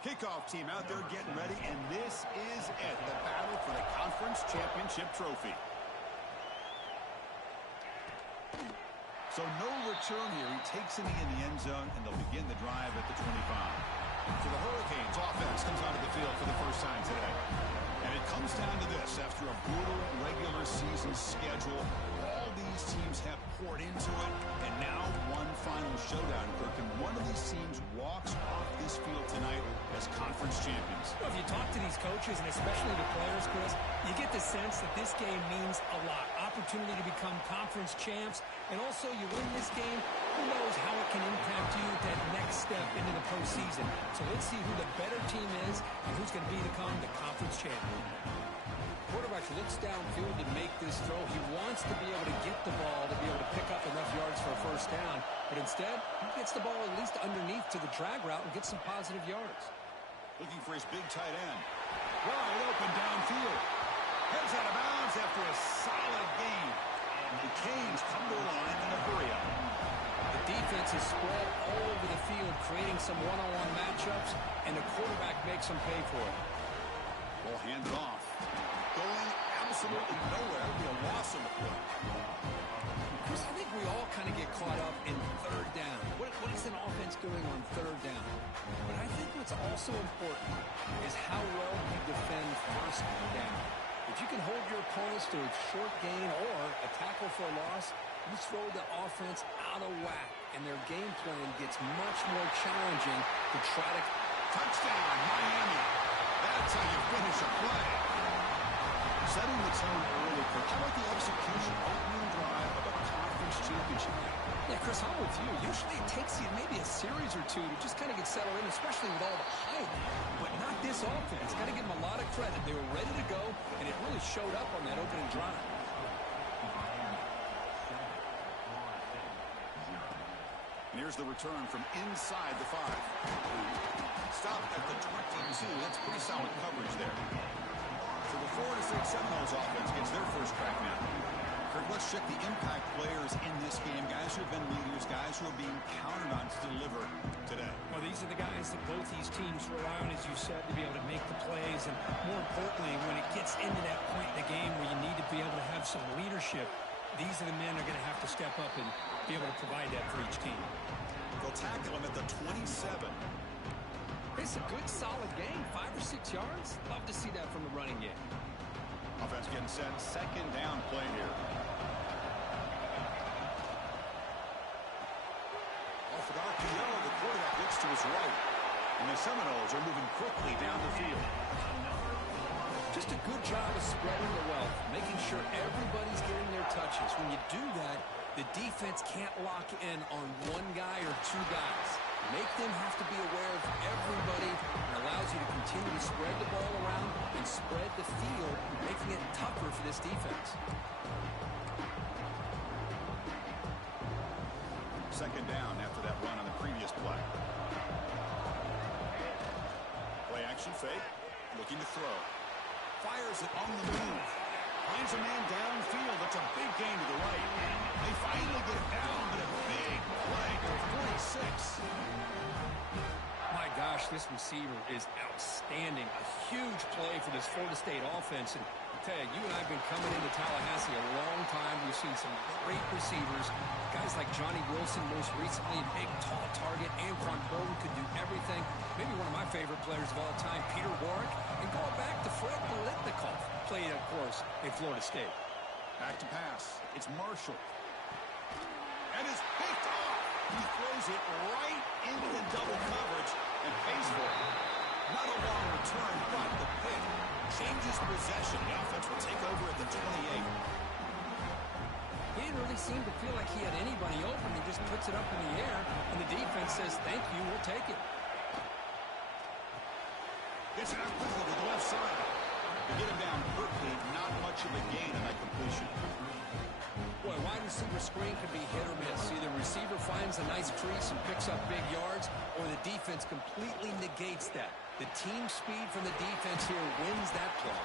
Kickoff team out there getting ready, and this is it, the battle for the conference championship trophy. So no return here. He takes a knee in the end zone, and they'll begin the drive at the 25. So the Hurricanes offense comes onto the field for the first time today. And it comes down to this. After a brutal regular season schedule, all these teams have poured into it, and now one final showdown, Kirk. And one of these teams walks off this field tonight as conference champions. Well, if you talk to these coaches, and especially the players, Chris, you get the sense that this game means a lot. Opportunity to become conference champs, and also you win this game, who knows how it can impact you that next step into the postseason. So let's see who the better team is and who's going to become the conference champion. Quarterback looks downfield to make this throw. He wants to be able to get the ball to be able to pick up enough yards for a first down, but instead he gets the ball at least underneath to the drag route and gets some positive yards. Looking for his big tight end. Wide open downfield. Heads out of bounds after a solid game. And the Canes come to the line in a hurry up. The defense is spread all over the field, creating some one-on-one matchups, and the quarterback makes them pay for it. Ball handed off. Going absolutely nowhere. It'll be a loss of the play. Chris, I think we all kind of get caught up in third down. What is an offense doing on third down? But I think what's also important is how well you defend first down. If you can hold your opponents to a short gain or a tackle for a loss, you throw the offense out of whack, and their game plan gets much more challenging to try to... Touchdown, Miami. That's how you finish a play. Setting the tone early, Kirk. How about the execution, opening drive of a conference championship game? Yeah, Chris, I'm with you. Usually it takes you maybe a series or two to just kind of get settled in, especially with all the hype. But not this offense. Got to give them a lot of credit. They were ready to go, and it really showed up on that opening drive. And here's the return from inside the 5. Stop at the 22. That's pretty solid coverage there. So the 4-6 Seminoles offense gets their first crack now. Kirk, let's check the impact players in this game. Guys who have been leaders, guys who are being counted on to deliver today. Well, these are the guys that both these teams rely on, as you said, to be able to make the plays. And more importantly, when it gets into that point in the game where you need to be able to have some leadership, these are the men who are going to have to step up and be able to provide that for each team. They'll tackle him at the 27. It's a good, solid game. 5 or 6 yards. Love to see that from the running game. Offense getting set. Second down play here. Off an RPO, the quarterback looks to his right. And the Seminoles are moving quickly down the field. Just a good job of spreading the wealth, making sure everybody's getting their touches. When you do that, the defense can't lock in on one guy or two guys. Make them have to be aware of everybody, and allows you to continue to spread the ball around and spread the field, making it tougher for this defense. Second down after that run on the previous play. Play action fake, looking to throw. Fires it on the move. Finds a man downfield. That's a big gain to the right. They finally get down, but a big play to 46. My gosh, this receiver is outstanding. A huge play for this Florida State offense. And I tell you, you and I have been coming into Tallahassee a long time. We've seen some great receivers. Guys like Johnny Wilson most recently, a big, tall target. Anquan Bolden could do everything. Maybe one of my favorite players of all time, Peter Warwick. And going back to Fred Biletnikoff, played, of course, in Florida State. Back to pass. It's Marshall. And is picked off. He throws it right into the double coverage and pays for it. Not a long return, but the pick changes possession. The offense will take over at the 28. He didn't really seem to feel like he had anybody open. He just puts it up in the air, and the defense says, thank you, we'll take it. Gets it out quickly to the left side. To get him down quickly, not much of a gain on that completion. Boy, wide receiver screen can be hit or miss. Either receiver finds a nice crease and picks up big yards, or the defense completely negates that. The team speed from the defense here wins that play.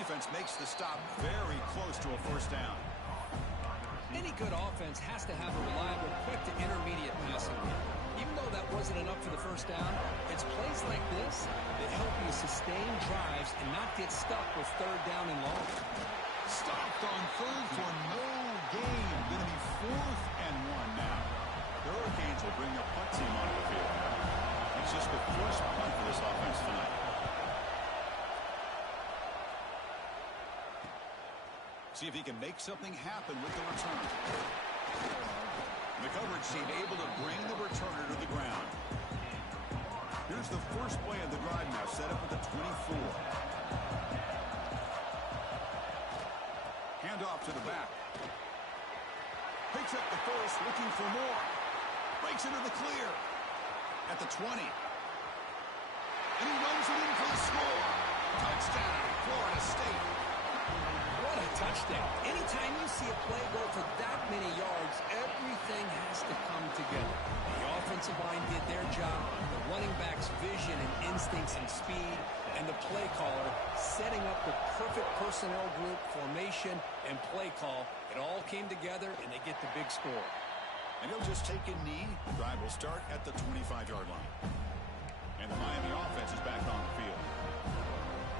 Defense makes the stop very close to a first down. Any good offense has to have a reliable, quick to intermediate passing game. Even though that wasn't enough for the first down, it's plays like this that help you sustain drives and not get stuck with third down and long. Stopped on third for no gain. Going to be 4th and 1 now. The Hurricanes will bring their punt team onto the field. It's just the first punt for this offense tonight. See if he can make something happen with the return. The coverage team able to bring the returner to the ground. Here's the first play of the drive now, set up at the 24. Hand off to the back. Picks up the first, looking for more. Breaks into the clear. At the 20. And he runs it in for the score. Touchdown, Florida State. What a touchdown. Anytime you see a play go for that many yards, everything has to come together. The offensive line did their job, the running back's vision and instincts and speed, and the play caller setting up the perfect personnel group, formation, and play call. It all came together, and they get the big score. And he'll just take a knee. The drive will start at the 25-yard line. And the Miami offense is back on the field.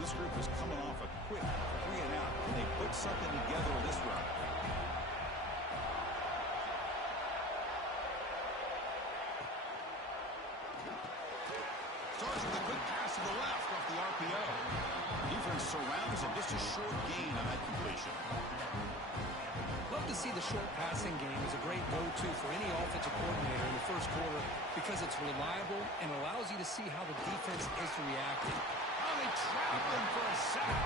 This group is coming off a quick 3-and-out. Can they put something together in this round? Starts with a quick pass to the left off the RPO. Defense surrounds him. Just a short gain on that completion. Love to see the short passing game as a great go-to for any offensive coordinator in the first quarter because it's reliable and allows you to see how the defense is reacting. They trap him for a sack.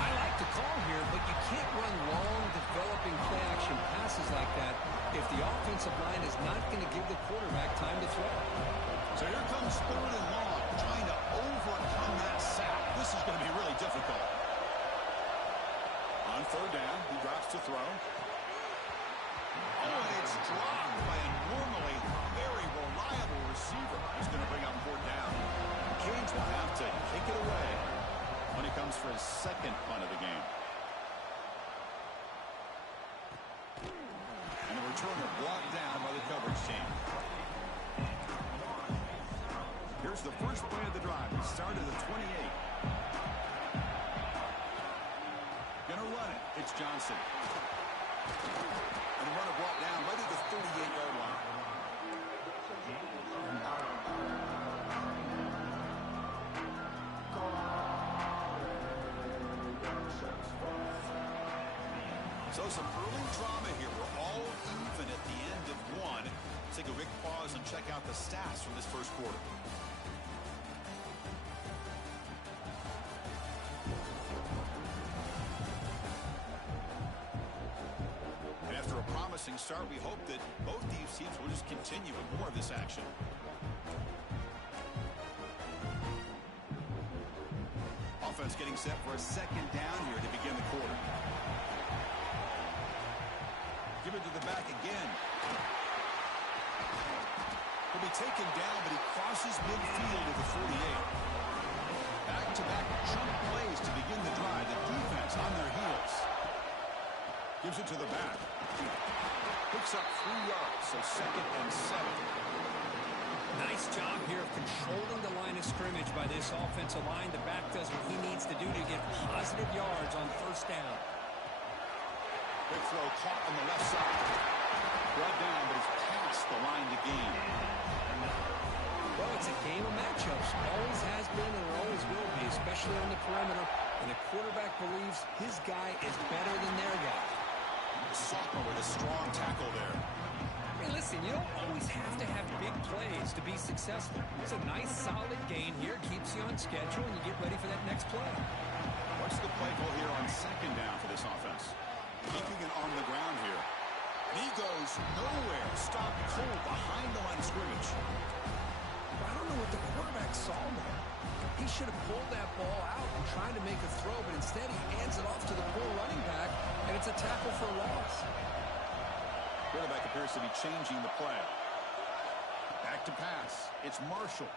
I like the call here, but you can't run long, developing play-action passes like that if the offensive line is not going to give the quarterback time to throw. So here comes 3rd and long, trying to overcome that sack. This is going to be really difficult. On 3rd down, he drops to throw. Oh, and it's dropped by a normally very reliable receiver. He's going to bring up 4th down. Canes will have to kick it away when he comes for his second punt of the game. And the returner blocked down by the coverage team. Here's the first play of the drive. He started at the 28. Gonna run it. It's Johnson. And the runner brought down right at the 38-yard line. So some early drama here. We're all even at the end of one. Take a quick pause and check out the stats from this first quarter. And after a promising start, we hope that both these teams will just continue with more of this action. Offense getting set for a second down here to begin the quarter. Give it to the back again. He'll be taken down, but he crosses midfield at the 48. Back-to-back jump plays to begin the drive. The defense on their heels. Gives it to the back. Picks up 3 yards, so 2nd and 7. Nice job here of controlling the line of scrimmage by this offensive line. The back does what he needs to do to get positive yards on 1st down. Big throw caught on the left side. Brought down, but he's past the line to gain. Well, it's a game of matchups. Always has been and always will be, especially on the perimeter. And the quarterback believes his guy is better than their guy. Sophomore with a strong tackle there. Hey, listen, you don't always have to have big plays to be successful. It's a nice, solid gain here. Keeps you on schedule, and you get ready for that next play. What's the play call here on 2nd down for this offense? Keeping it on the ground here. And he goes nowhere. Stopped cold behind the line of scrimmage. I don't know what the quarterback saw there. He should have pulled that ball out and tried to make a throw, but instead he hands it off to the poor running back, and it's a tackle for a loss. Quarterback appears to be changing the play. Back to pass. It's Marshall.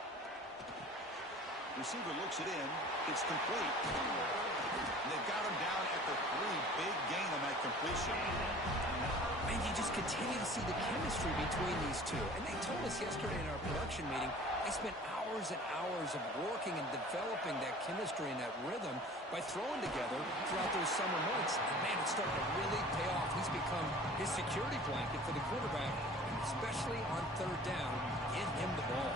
Receiver looks it in. It's complete. And they've got him down at the 3. Big gain on that completion. And you just continue to see the chemistry between these two. And they told us yesterday in our production meeting, they spent hours and hours of working and developing that chemistry and that rhythm by throwing together throughout those summer months. And, man, it's starting to really pay off. He's become his security blanket for the quarterback, and especially on third down, get him the ball.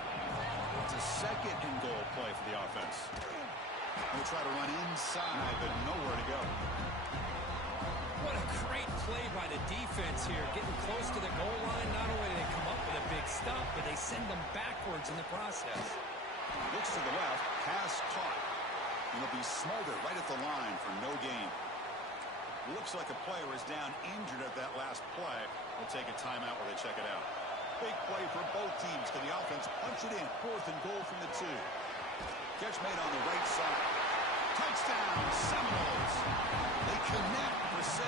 It's a second and goal play for the offense. They'll try to run inside, but nowhere to go. What a great play by the defense here, getting close to the goal line. Not only do they come up with a big stop, but they send them backwards in the process. Looks to the left, pass caught. And he'll be smothered right at the line for no gain. Looks like a player is down injured at that last play. They'll take a timeout while they check it out. Big play for both teams. Can the offense punch it in? 4th and goal from the 2. Catch made on the right side. Touchdown, Seminoles. They connect for 6.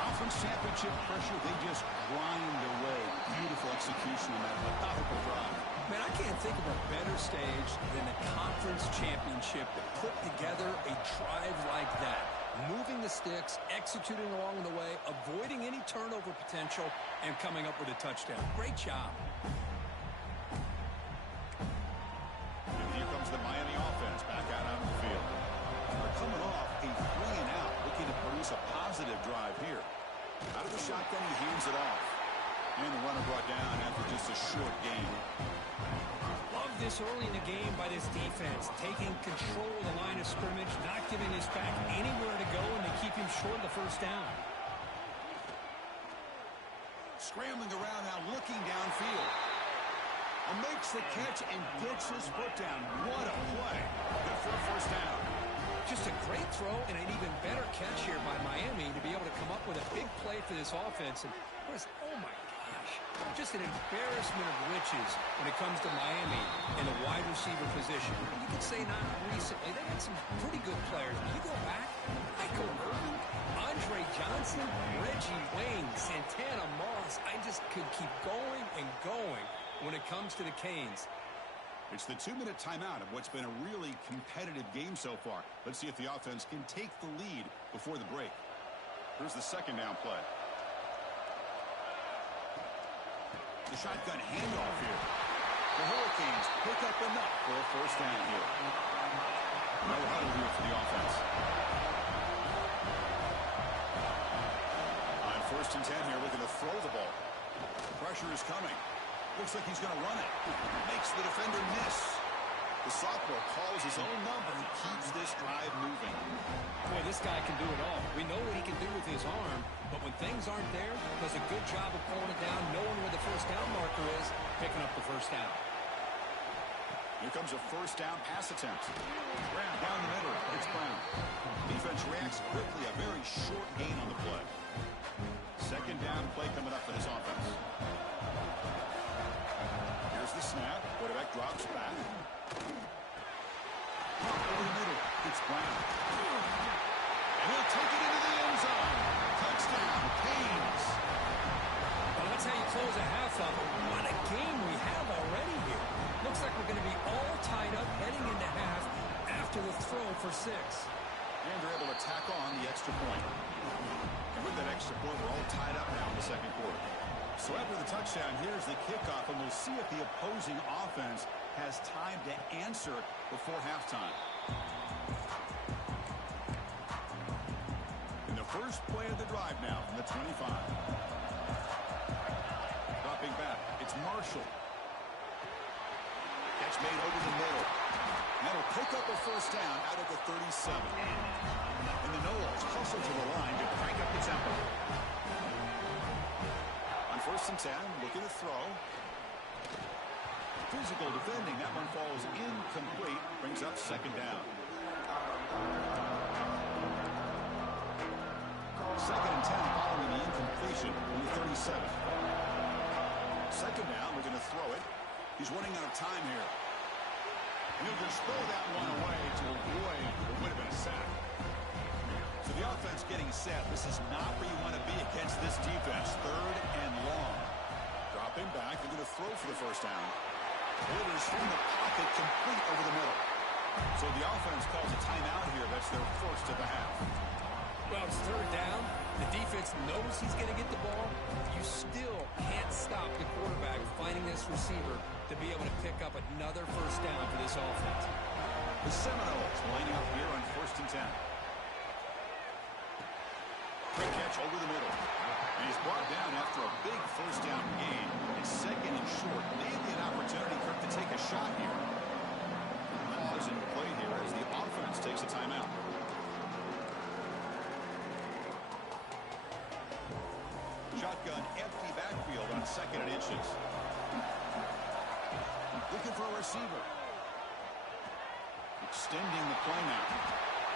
Conference championship pressure, they just grind away. Beautiful execution on that methodical drive. Man, I can't think of a better stage than the conference championship to put together a drive like that. Moving the sticks, executing along the way, avoiding any turnover potential, and coming up with a touchdown. Great job. And here comes the Miami offense back out on the field. They're coming off a 3-and-out, looking to produce a positive drive here. Out of the shotgun, he hands it off. And the runner brought down after just a short gain. Love this early in the game by this defense, taking control of the line of scrimmage, not giving his back anywhere to go, and they keep him short of the first down. Scrambling around now, looking downfield. And makes the catch and gets his foot down. What a play. Good for a first down. Just a great throw and an even better catch here by Miami to be able to come up with a big play for this offense. And oh my gosh, just an embarrassment of riches when it comes to Miami in the wide receiver position. You could say not recently. They had some pretty good players. You go back, Michael Irvin, Andre Johnson, Reggie Wayne, Santana Moss. I just could keep going and going when it comes to the Canes. It's the 2-minute timeout of what's been a really competitive game so far. Let's see if the offense can take the lead before the break. Here's the second down play. The shotgun handoff here. The Hurricanes pick up enough for a first down here. No huddle here for the offense. On 1st and 10 here, looking to throw the ball. Pressure is coming. Looks like he's going to run it. Makes the defender miss. The sophomore calls his own number and keeps this drive moving. Boy, this guy can do it all. We know what he can do with his arm, but when things aren't there, does a good job of pulling it down, knowing where the first down marker is, picking up the first down. Here comes a first down pass attempt. Grab down the middle. It's Brown. Defense reacts quickly. A very short gain on the play. Second down play coming up for this offense. Here's the snap. Quarterback drops back. Over the middle. It's Brown. And he'll take it into the end zone. Touchdown, Canes. Well, that's how you close a half of it. What a game we have already here. Looks like we're going to be all tied up heading into half after the throw for 6. And they're able to tack on the extra point. And with that extra point, we're all tied up now in the second quarter. So after the touchdown, here's the kickoff, and we'll see if the opposing offense has time to answer before halftime. In the first play of the drive now from the 25. Dropping back, it's Marshall. Catch made over the middle. That'll pick up a first down out of the 37. And the Noles hustle to the line to crank up the tempo. On 1st and 10, looking to throw. Physical defending. That one falls incomplete. Brings up second down. Second and 10 following the incompletion from the 37. Second down, we're going to throw it. He's running out of time here. And he'll just throw that one away to avoid what would have been a sack. So the offense getting set. This is not where you want to be against this defense. 3rd and long. Dropping back. They're going to throw for the first down. Orders from the pocket complete over the middle. So the offense calls a timeout here. That's their first of the half. Well, it's third down. The defense knows he's going to get the ball. You still can't stop the quarterback finding this receiver to be able to pick up another first down for this offense. The Seminoles lining up here on 1st and 10. Quick catch over the middle. And he's brought down after a big first down gain. It's 2nd and short. Maybe an opportunity, Kirk, to take a shot here. Pause in the play here as the offense takes a timeout. Shotgun, empty backfield on 2nd and inches. Looking for a receiver. Extending the play now.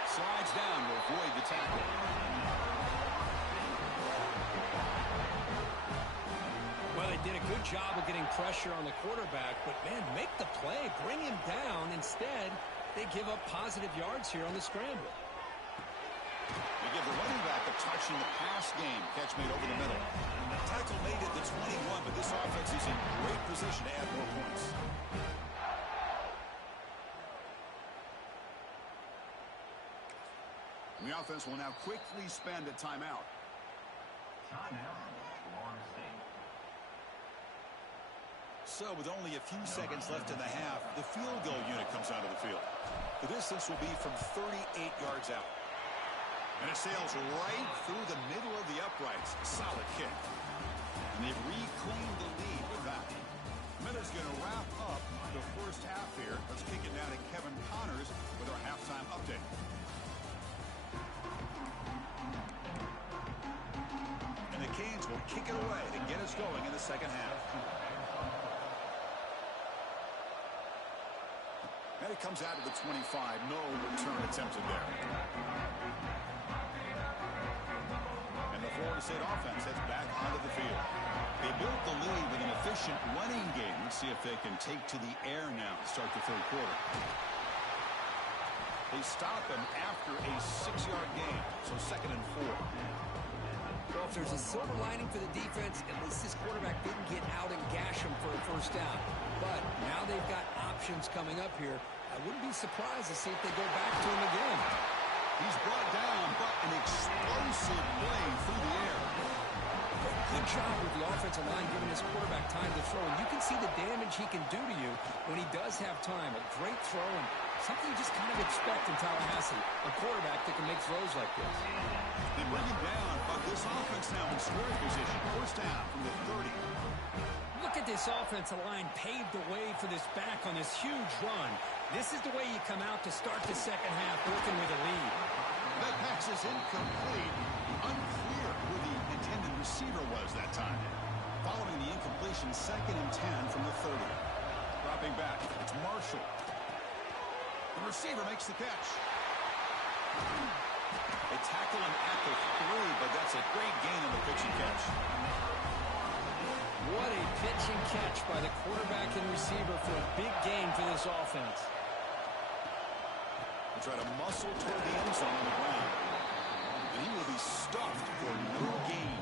Slides down to avoid the tackle. Well, they did a good job of getting pressure on the quarterback, but, man, make the play. Bring him down. Instead, they give up positive yards here on the scramble. They give the running back a touch in the pass game. Catch made over the middle. Tackle made at the 21, but this offense is in great position to add more points. The offense will now quickly spend a timeout. So with only a few seconds left in the half, the field goal unit comes out of the field. The distance will be from 38 yards out. And it sails right through the middle of the uprights. Solid kick. And they've reclaimed the lead with that. Minutes going to wrap up the first half here. Let's kick it down to Kevin Connors with our halftime update. And the Canes will kick it away to get us going in the second half. And it comes out of the 25. No return attempted there. And the Florida State offense heads back onto the field. They built the lead with an efficient running game. Let's see if they can take to the air now to start the third quarter. They stop him after a 6-yard gain, so 2nd and 4. Well, if there's a silver lining for the defense, at least this quarterback didn't get out and gash him for a first down. But now they've got options coming up here. I wouldn't be surprised to see if they go back to him again. He's brought down, but an explosive play through the air. Good job with the offensive line giving his quarterback time to throw. And you can see the damage he can do to you when he does have time. A great throw and something you just kind of expect in Tallahassee. A quarterback that can make throws like this. They bring him down, but this offense now in scoring position. First down from the 30. Look at this offensive line paved the way for this back on this huge run. This is the way you come out to start the second half working with a lead. That pass is incomplete. Unclear who the intended receiver was that time. Following the incompletion, 2nd and 10 from the 30. Dropping back, it's Marshall. The receiver makes the catch. They tackle him at the 3, but that's a great gain on the pitch and catch. What a pitch and catch by the quarterback and receiver for a big gain for this offense. They try to muscle toward the end zone on the ground. And he will be stuffed for no gain.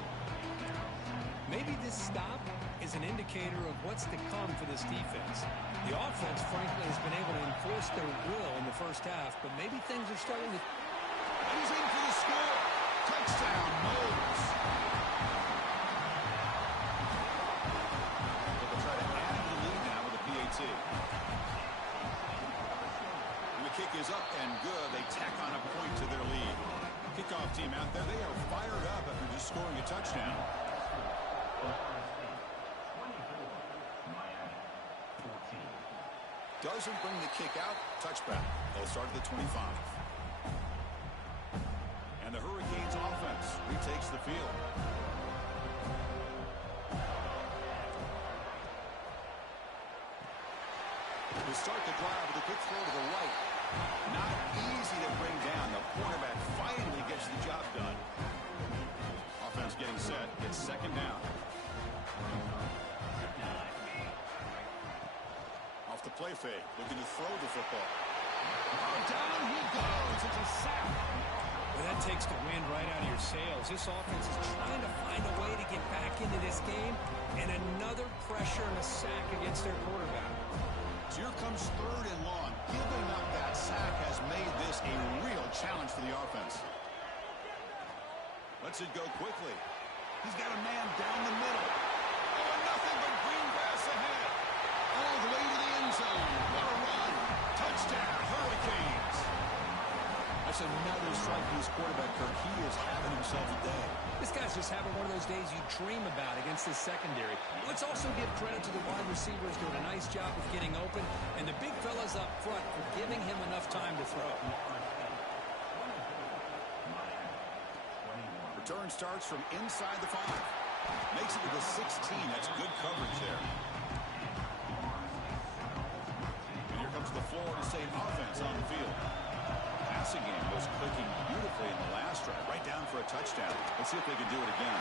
Maybe this stop is an indicator of what's to come for this defense. The offense, frankly, has been able to enforce their will in the first half, but maybe things are starting to... And he's in for the score. Touchdown, Knowles. They'll try to add to the lead now with a PAT. And the kick is up and good. They tack on a point to their lead. Kickoff team out there, they are fired up after just scoring a touchdown. Doesn't bring the kick out. Touchback. They'll start at the 25. And the Hurricanes offense retakes the field. They start the drive with a quick throw to the right. Not easy to bring down. The quarterback finally gets the job done. Offense getting set. It's 2nd down. Off the play fake. Looking to throw the football. Oh, down he goes. It's a sack. Well, that takes the wind right out of your sails. This offense is trying to find a way to get back into this game, and another pressure and a sack against their quarterback. So here comes 3rd and long. Giving up that sack has made this a real challenge for the offense. lets it go quickly. He's got a man down the middle. Oh, nothing but green grass ahead. All the way to the end zone. What a run. Touchdown, Hurricanes. That's another strike to his quarterback, Kirk. He is having himself a day. This guy's just having one of those days you dream about against this secondary. Let's also give credit to the wide receivers doing a nice job of getting open, and the big fellas up front for giving him enough time to throw. Return starts from inside the 5. Makes it to the 16. That's good coverage there. And here comes the Florida State offense on the field. Passing game was clicking beautifully in the last drive, right down for a touchdown. Let's see if they can do it again.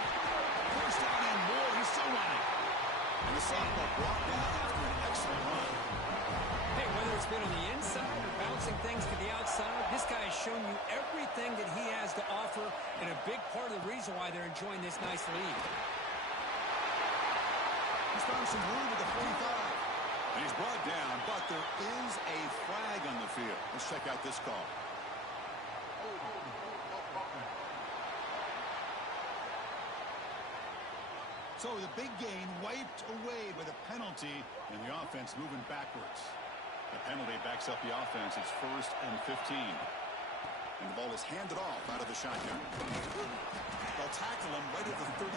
First down and more. He's still running. And the sophomore brought down after an excellent run. Hey, whether it's been on the inside or bouncing things to the outside, this guy has shown you everything that he has to offer, and a big part of the reason why they're enjoying this nice lead. He's found some room at the 45. And he's brought down, but there is a flag on the field. Let's check out this call. So the big gain wiped away by the penalty, and the offense moving backwards. The penalty backs up the offense. It's 1st and 15. And the ball is handed off out of the shotgun. They'll tackle him right at the 31.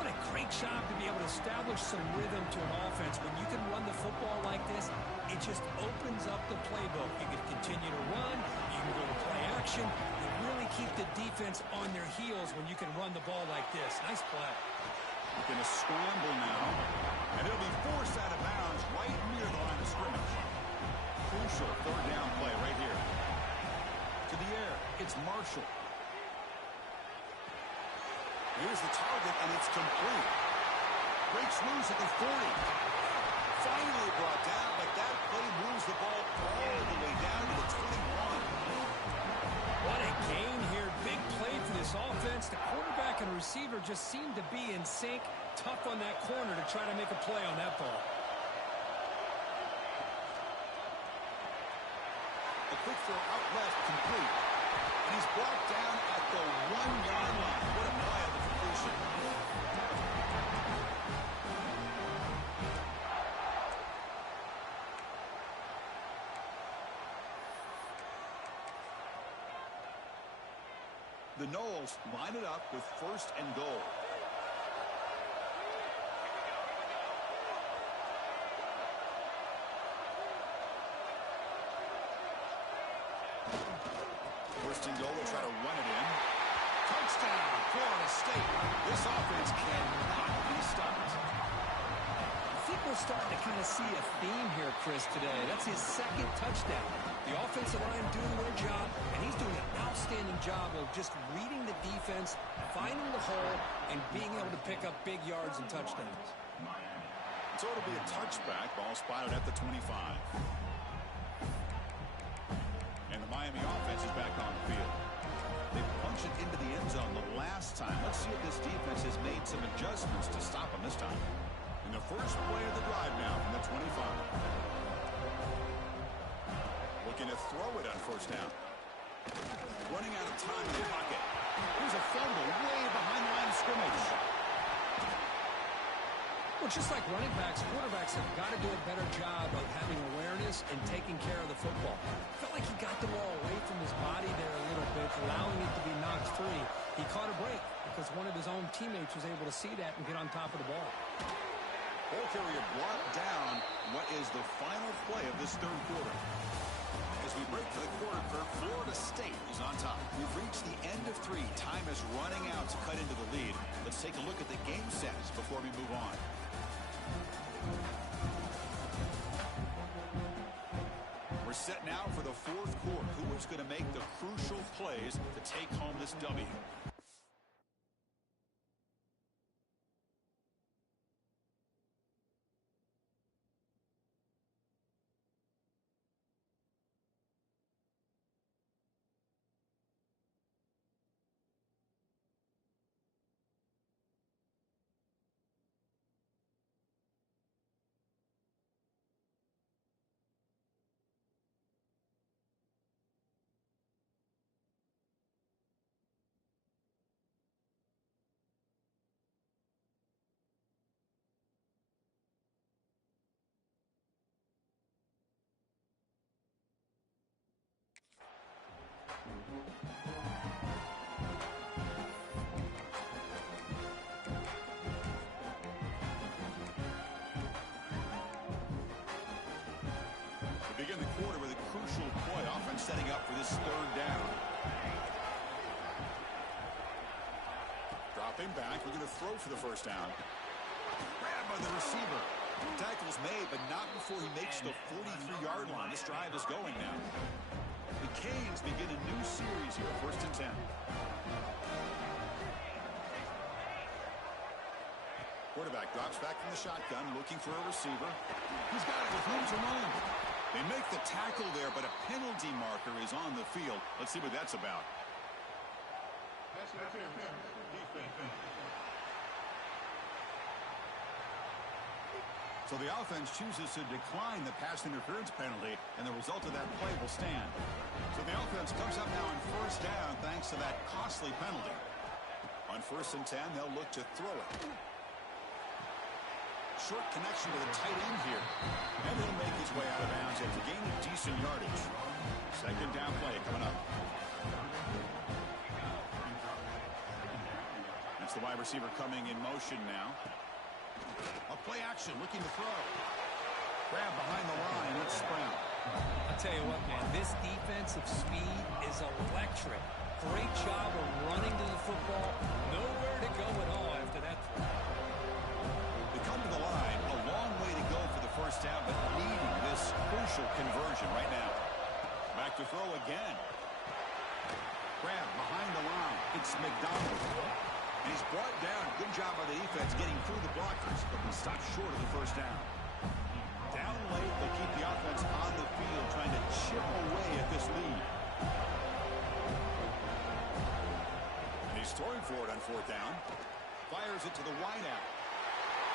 What a great job to be able to establish some rhythm to an offense. When you can run the football like this, it just opens up the playbook. You can continue to run. You can go to play action. You really keep the defense on their heels when you can run the ball like this. Nice play. They're going to scramble now. And it'll be forced out of bounds right near the line of scrimmage. Crucial 3rd down play right here. To the air. It's Marshall. Here's the target, and it's complete. Breaks loose at the 40. Finally brought down, but that play moves the ball all the way down to the 21. What a gain here. Big play for this offense. The quarterback and receiver just seem to be in sync. Tough on that corner to try to make a play on that ball. A quick throw out left, complete. And he's brought down at the 1-yard line. What a play on the completion. The Noles line it up with 1st and goal. First and goal, they'll try to run it in. Touchdown, Florida State. This offense cannot be stopped. I think we're starting to kind of see a theme here, Chris, today. That's his 2nd touchdown. The offensive line doing their job, and he's doing an outstanding job of just reading the defense, finding the hole, and being able to pick up big yards and touchdowns. So it'll be a touchback. Ball spotted at the 25. And the Miami offense is back on the field. They punched it into the end zone the last time. Let's see if this defense has made some adjustments to stop them this time. In the first play of the drive now from the 25. Looking to throw it on 1st down. Running out of time in the pocket. Here's a fumble way behind the line of scrimmage. Well, just like running backs, quarterbacks have got to do a better job of having awareness and taking care of the football. Felt like he got the ball away from his body there a little bit, allowing it to be knocked free. He caught a break because one of his own teammates was able to see that and get on top of the ball. Ball carrier brought down. What is the final play of this 3rd quarter? As we break to the quarter, Florida State is on top. We've reached the end of 3. Time is running out to cut into the lead. Let's take a look at the game stats before we move on. We're set now for the 4th quarter. Who is going to make the crucial plays to take home this W? quarter with a crucial play. Offense setting up for this third down. Dropping back. We're going to throw for the first down. Grabbed by the receiver. Tackle's made, but not before he makes the 43-yard line. This drive is going now. The Canes begin a new series here, 1st and 10. Quarterback drops back from the shotgun, looking for a receiver. He's got it with room to run. They make the tackle there, but a penalty marker is on the field. Let's see what that's about. So the offense chooses to decline the pass interference penalty, and the result of that play will stand. So the offense comes up now on 1st down thanks to that costly penalty. On 1st and 10, they'll look to throw it. Short connection to the tight end here. And he'll make his way out of bounds after gaining decent yardage. 2nd down play coming up. That's the wide receiver coming in motion now. A play action, looking to throw. Grab behind the line, let's Sprout. I'll tell you what, man, this defensive speed is electric. Great job of running to the football. Nowhere to go at all after that throw. They come to the line, a long way to go for the first down, but needing this crucial conversion right now. Back to throw again. Grab behind the line. It's McDonald. And he's brought down. Good job by the defense getting through the blockers, but he stopped short of the first down. Down late, they'll keep the offense on the field, trying to chip away at this lead. And he's throwing for it on 4th down. Fires it to the wideout.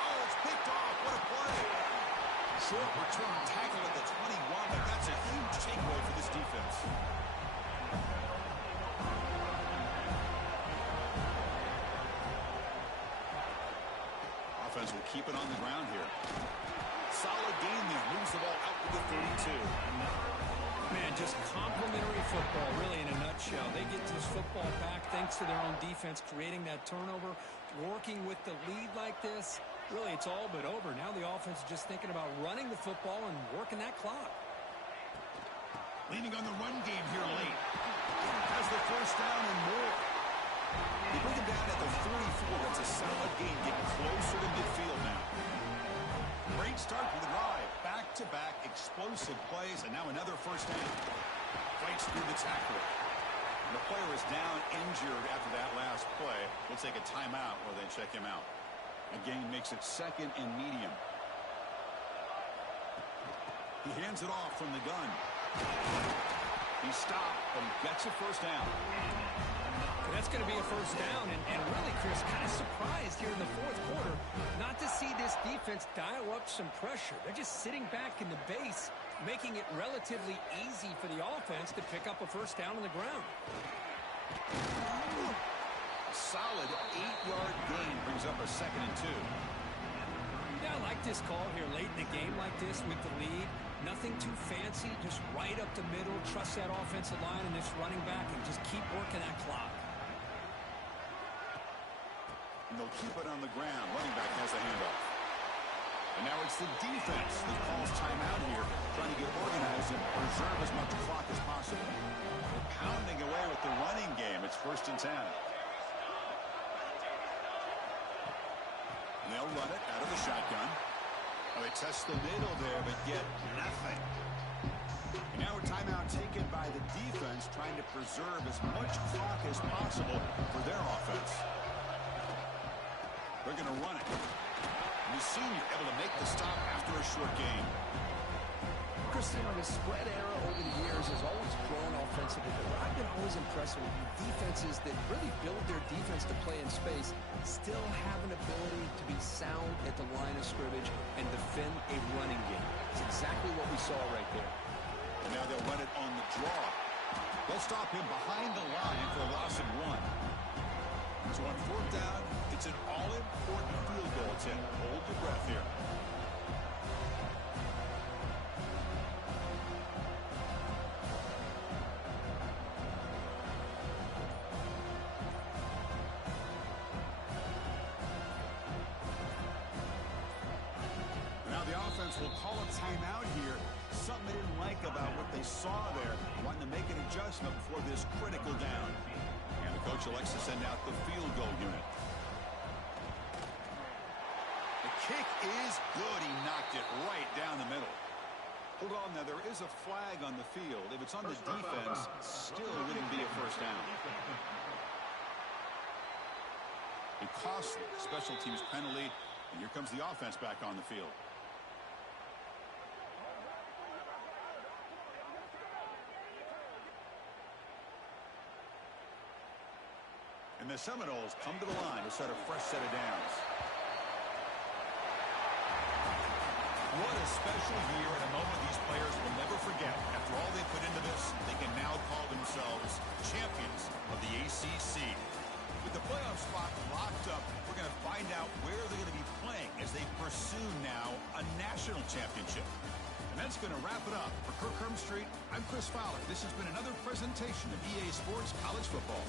Oh, it's picked off. What a play. Short return tackle at the 21, but that's a huge takeaway for this defense. Offense will keep it on the ground here. Solid game there. Moves the ball out to the 32. Man, just complimentary football, really, in a nutshell. They get this football back thanks to their own defense, creating that turnover, working with the lead like this. Really, it's all but over. Now the offense is just thinking about running the football and working that clock. Leaning on the run game here late. Has the first down and more. They bring him down at the 44. That's a solid gain. Getting closer to midfield now. Great start to the drive. Back-to-back explosive plays, and now another first down. Fights through the tackle. The player is down injured after that last play. We'll take a timeout while they check him out. Again, makes it 2nd and medium. He hands it off from the gun. He stopped, but he gets a first down. That's going to be a first down, and really, Chris, kind of surprised here in the 4th quarter not to see this defense dial up some pressure. They're just sitting back in the base, making it relatively easy for the offense to pick up a first down on the ground. A solid 8-yard gain brings up a 2nd and 2. Yeah, I like this call here late in the game like this with the lead. Nothing too fancy, just right up the middle. Trust that offensive line and this running back and just keep working that clock. And they'll keep it on the ground. Running back has a handoff. And now it's the defense that calls timeout here, trying to get organized and preserve as much clock as possible. They're pounding away with the running game. It's 1st and 10. And they'll run it out of the shotgun. Well, they test the middle there, but get nothing. And now a timeout taken by the defense, trying to preserve as much clock as possible for their offense. They're going to run it. And the senior able to make the stop after a short game. Christian, the spread era over the years has always grown offensively, but what I've been always impressed with defenses that really build their defense to play in space still have an ability to be sound at the line of scrimmage and defend a running game. It's exactly what we saw right there. And now they'll run it on the draw. They'll stop him behind the line for a loss of 1. So on 4th down, it's an all-important field goal attempt. Hold your breath here. Now the offense will call a timeout here Something they didn't like about what they saw there, wanting to make an adjustment before this critical down. And the coach elects to send out the field goal unit. The kick is good. He knocked it right down the middle. Hold on now, there is a flag on the field. If it's on the defense, still wouldn't be a first down. A costly special teams penalty, and here comes the offense back on the field. And the Seminoles come to the line to set a fresh set of downs. What a special year and a moment these players will never forget. After all they put into this, they can now call themselves champions of the ACC. With the playoff spot locked up, we're going to find out where they're going to be playing as they pursue now a national championship. And that's going to wrap it up. For Kirk Hermstreet, I'm Chris Fowler. This has been another presentation of EA Sports College Football.